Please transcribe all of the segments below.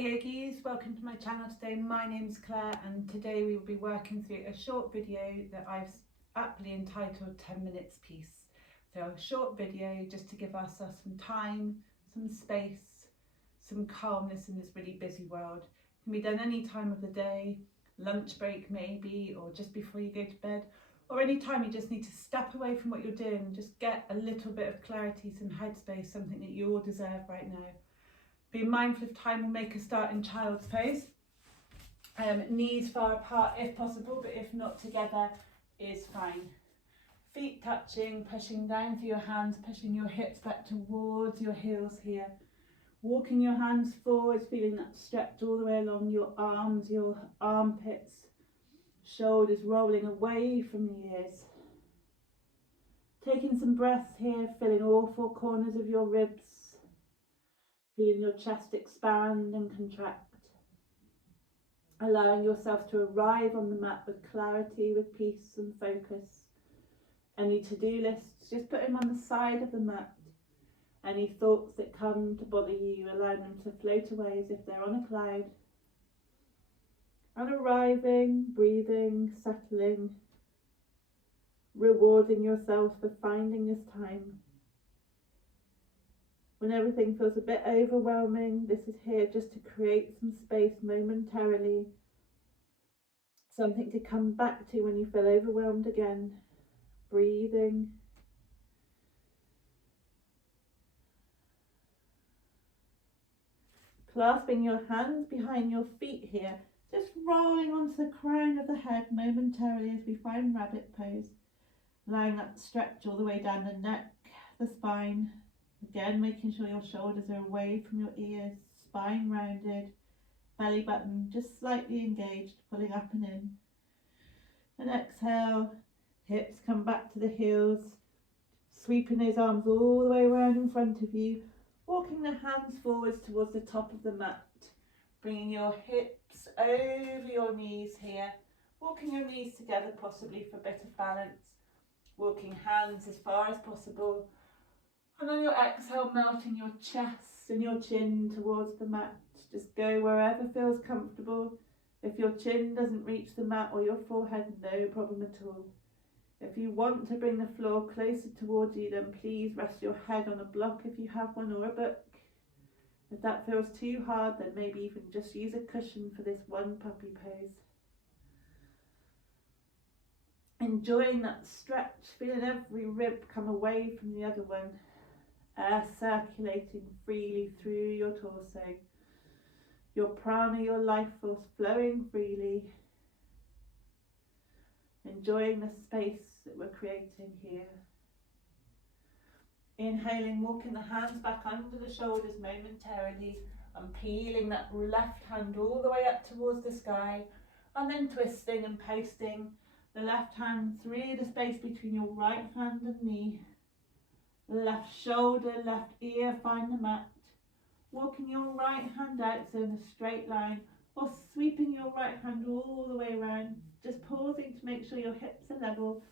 yogis, welcome to my channel today. My name is Claire and today we will be working through a short video that I've aptly entitled 10 minutes peace. So a short video just to give us some time, some space, some calmness in this really busy world. It can be done any time of the day, lunch break maybe, or just before you go to bed, or any time you just need to step away from what you're doing and just get a little bit of clarity, some headspace, something that you all deserve right now. Be mindful of time and make a start in child's pose. Knees far apart if possible, but if not together is fine. Feet touching, pushing down through your hands, pushing your hips back towards your heels here. Walking your hands forwards, feeling that stretch all the way along your arms, your armpits, shoulders rolling away from the ears. Taking some breaths here, filling all four corners of your ribs. Feeling your chest expand and contract. Allowing yourself to arrive on the mat with clarity, with peace and focus. Any to-do lists, just put them on the side of the mat. Any thoughts that come to bother you, allow them to float away as if they're on a cloud. And arriving, breathing, settling, rewarding yourself for finding this time. When everything feels a bit overwhelming, this is here just to create some space momentarily. Something to come back to when you feel overwhelmed again. Breathing. Clasping your hands behind your feet here. Just rolling onto the crown of the head momentarily as we find rabbit pose. Allowing that stretch all the way down the neck, the spine. Again, making sure your shoulders are away from your ears, spine rounded, belly button just slightly engaged, pulling up and in. And exhale, hips come back to the heels, sweeping those arms all the way around in front of you, walking the hands forwards towards the top of the mat, bringing your hips over your knees here, walking your knees together possibly for a bit of balance, walking hands as far as possible. And on your exhale, melting your chest and your chin towards the mat. Just go wherever feels comfortable. If your chin doesn't reach the mat or your forehead, no problem at all. If you want to bring the floor closer towards you, then please rest your head on a block if you have one, or a book. If that feels too hard, then maybe even just use a cushion for this one puppy pose. Enjoying that stretch, feeling every rib come away from the other one. Air circulating freely through your torso. Your prana, your life force flowing freely. Enjoying the space that we're creating here. Inhaling, walking the hands back under the shoulders momentarily and peeling that left hand all the way up towards the sky, and then twisting and posting the left hand through the space between your right hand and knee. Left shoulder, left ear, find the mat. Walking your right hand out, so in a straight line, or sweeping your right hand all the way around, just pausing to make sure your hips are level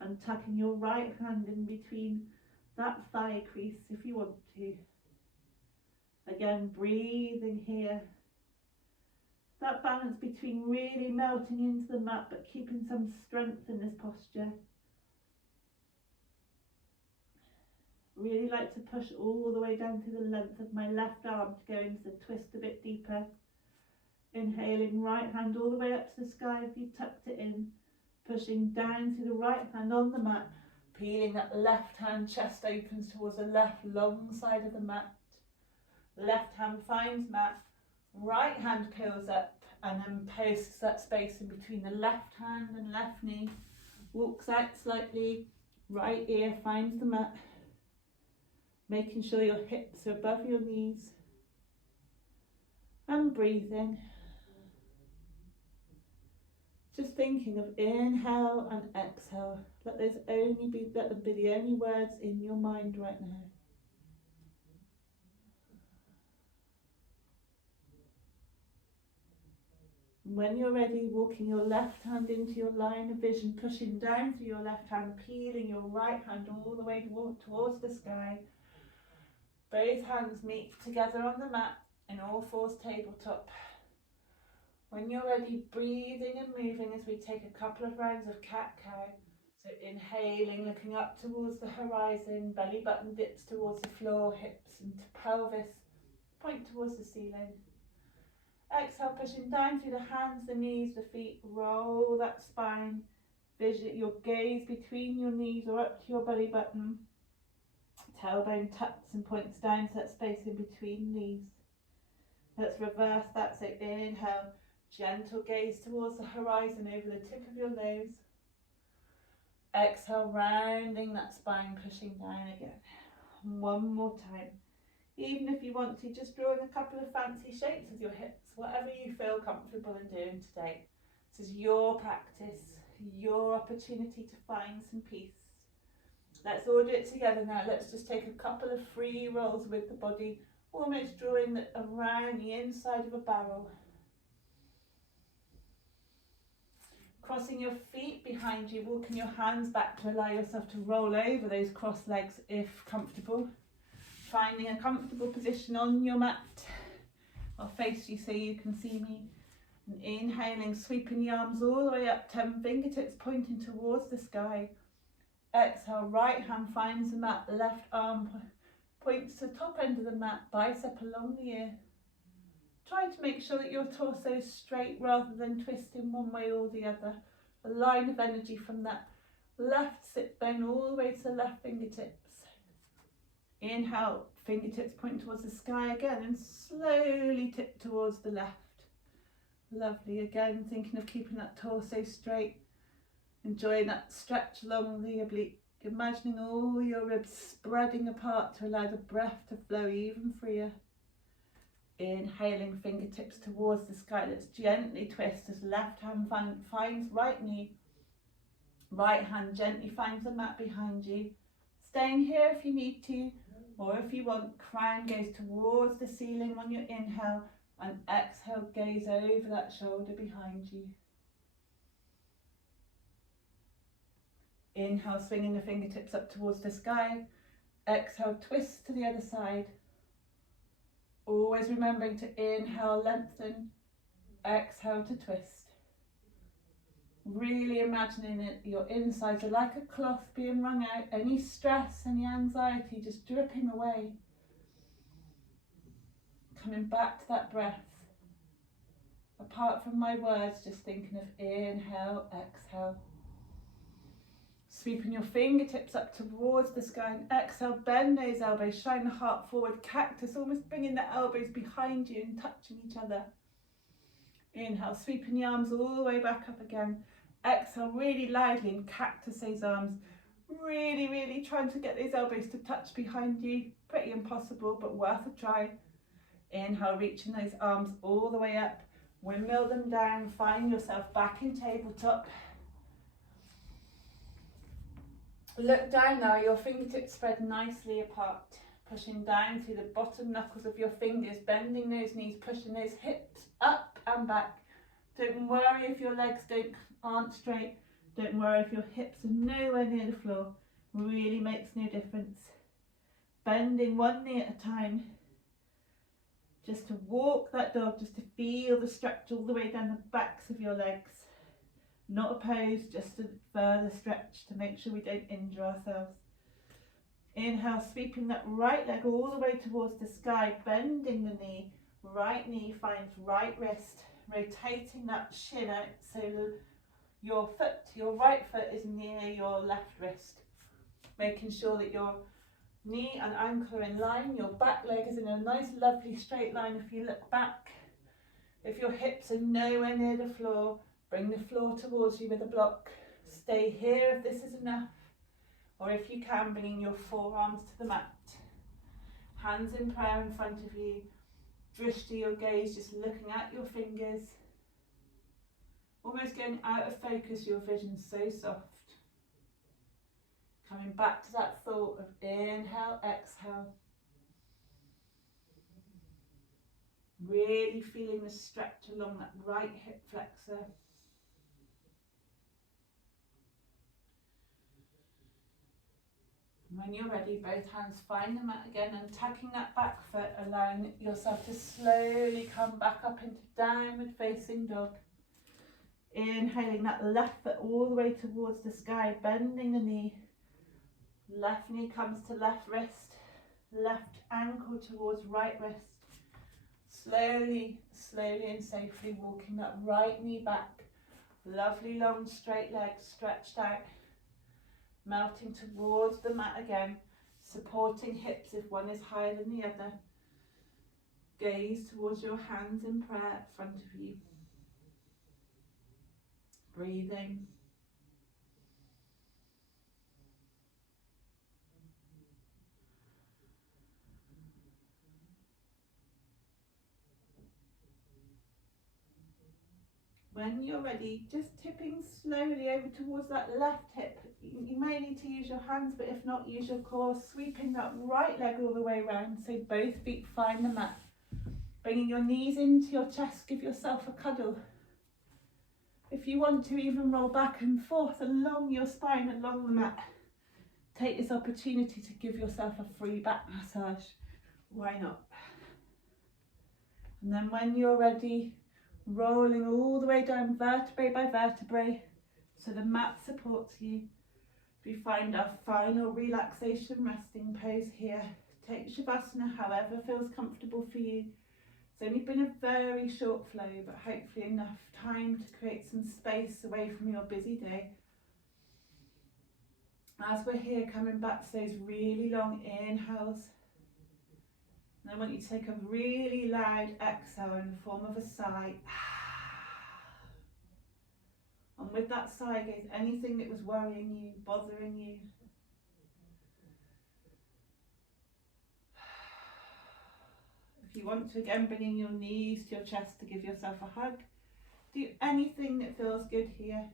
and tucking your right hand in between that thigh crease if you want to. Again, breathing here. That balance between really melting into the mat but keeping some strength in this posture. Really like to push all the way down to the length of my left arm to go into the twist a bit deeper. Inhaling, right hand all the way up to the sky if you tucked it in. Pushing down through the right hand on the mat. Peeling that left hand, chest opens towards the left long side of the mat. Left hand finds mat. Right hand curls up and then posts that space in between the left hand and left knee. Walks out slightly. Right ear finds the mat. Making sure your hips are above your knees. And breathing. Just thinking of inhale and exhale. Let them be the only words in your mind right now. When you're ready, walking your left hand into your line of vision, pushing down through your left hand, peeling your right hand all the way towards the sky. Both hands meet together on the mat, in all fours, tabletop. When you're ready, breathing and moving as we take a couple of rounds of cat-cow. So inhaling, looking up towards the horizon, belly button dips towards the floor, hips and pelvis point towards the ceiling. Exhale, pushing down through the hands, the knees, the feet, roll that spine. Vision your gaze between your knees or up to your belly button. Tailbone tucks and points down to that space in between knees. Let's reverse that. So inhale, gentle gaze towards the horizon over the tip of your nose. Exhale, rounding that spine, pushing down again. One more time. Even if you want to, just drawing a couple of fancy shapes with your hips, whatever you feel comfortable in doing today. This is your practice, your opportunity to find some peace. Let's all do it together now. Let's just take a couple of free rolls with the body, almost drawing that around the inside of a barrel. Crossing your feet behind you, walking your hands back to allow yourself to roll over those crossed legs if comfortable. Finding a comfortable position on your mat. I'll face you so you can see me. And inhaling, sweeping the arms all the way up, 10 fingertips pointing towards the sky. Exhale, right hand finds the mat, left arm points to the top end of the mat, bicep along the ear. Try to make sure that your torso is straight rather than twisting one way or the other. A line of energy from that left sit bone all the way to the left fingertips. Inhale, fingertips point towards the sky again and slowly tip towards the left. Lovely, again thinking of keeping that torso straight. Enjoying that stretch along the oblique. Imagining all your ribs spreading apart to allow the breath to flow even freer. Inhaling, fingertips towards the sky. Let's gently twist as left hand finds right knee. Right hand gently finds the mat behind you. Staying here if you need to, or if you want, crown goes towards the ceiling on your inhale, and exhale, gaze over that shoulder behind you. Inhale, swinging the fingertips up towards the sky. Exhale, twist to the other side. Always remembering to inhale, lengthen. Exhale to twist. Really imagining it, your insides are like a cloth being wrung out. Any stress, any anxiety just dripping away. Coming back to that breath. Apart from my words, just thinking of inhale, exhale. Sweeping your fingertips up towards the sky and exhale, bend those elbows, shine the heart forward, cactus, almost bringing the elbows behind you and touching each other. Inhale, sweeping the arms all the way back up again. Exhale, really loudly and cactus those arms. Really trying to get those elbows to touch behind you. Pretty impossible, but worth a try. Inhale, reaching those arms all the way up. Windmill them down, find yourself back in tabletop. Look down now, your fingertips spread nicely apart. Pushing down through the bottom knuckles of your fingers, bending those knees, pushing those hips up and back. Don't worry if your legs aren't straight. Don't worry if your hips are nowhere near the floor. Really makes no difference. Bending one knee at a time. Just to walk that dog, just to feel the stretch all the way down the backs of your legs. Not a pose, just a further stretch to make sure we don't injure ourselves. Inhale, sweeping that right leg all the way towards the sky, bending the knee. Right knee finds right wrist, rotating that shin out so your right foot is near your left wrist. Making sure that your knee and ankle are in line, your back leg is in a nice lovely straight line if you look back. If your hips are nowhere near the floor, bring the floor towards you with a block. Stay here if this is enough. Or if you can, bringing your forearms to the mat. Hands in prayer in front of you. Drishti, your gaze, just looking at your fingers. Almost getting out of focus, your vision so soft. Coming back to that thought of inhale, exhale. Really feeling the stretch along that right hip flexor. When you're ready, both hands find the mat again, and tucking that back foot, allowing yourself to slowly come back up into downward facing dog. Inhaling that left foot all the way towards the sky, bending the knee. Left knee comes to left wrist, left ankle towards right wrist. Slowly, slowly and safely walking that right knee back. Lovely long straight legs stretched out. Melting towards the mat again, supporting hips if one is higher than the other. Gaze towards your hands in prayer in front of you. Breathing. When you're ready, just tipping slowly over towards that left hip. You may need to use your hands, but if not, use your core. Sweeping that right leg all the way around so both feet find the mat. Bringing your knees into your chest, give yourself a cuddle. If you want to, even roll back and forth along your spine, along the mat. Take this opportunity to give yourself a free back massage. Why not? And then when you're ready, rolling all the way down vertebrae by vertebrae so the mat supports you. We find our final relaxation resting pose here. Take Shavasana however feels comfortable for you. It's only been a very short flow, but hopefully enough time to create some space away from your busy day. As we're here, coming back to those really long inhales. And I want you to take a really loud exhale in the form of a sigh. And with that sigh goes anything that was worrying you, bothering you. If you want to, again, bringing your knees to your chest to give yourself a hug. Do anything that feels good here.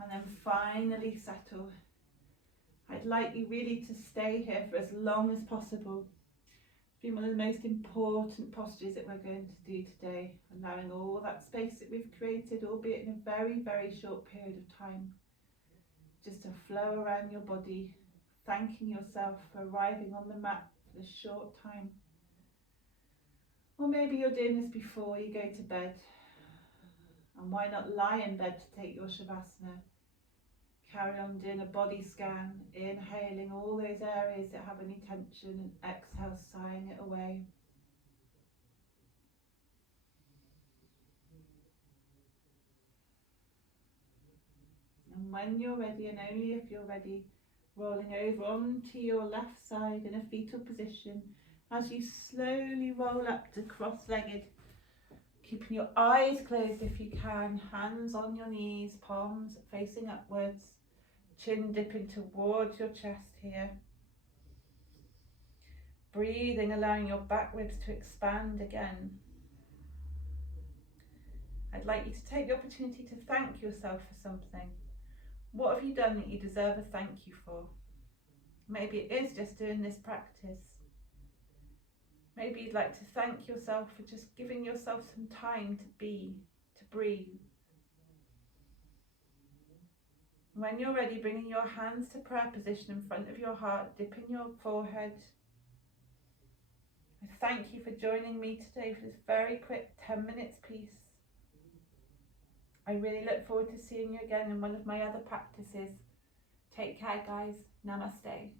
And then finally settle. I'd like you really to stay here for as long as possible. It's been one of the most important postures that we're going to do today, allowing all that space that we've created, albeit in a very, very short period of time, just to flow around your body, thanking yourself for arriving on the mat for this short time. Or maybe you're doing this before you go to bed, and why not lie in bed to take your Shavasana? Carry on doing a body scan, inhaling all those areas that have any tension, and exhale, sighing it away. And when you're ready, and only if you're ready, rolling over onto your left side in a fetal position as you slowly roll up to cross-legged, keeping your eyes closed if you can, hands on your knees, palms facing upwards. Chin dipping towards your chest here. Breathing, allowing your back ribs to expand again. I'd like you to take the opportunity to thank yourself for something. What have you done that you deserve a thank you for? Maybe it is just doing this practice. Maybe you'd like to thank yourself for just giving yourself some time to be, to breathe. When you're ready, bringing your hands to prayer position in front of your heart, dipping your forehead. I thank you for joining me today for this very quick 10 minutes piece. I really look forward to seeing you again in one of my other practices. Take care, guys. Namaste.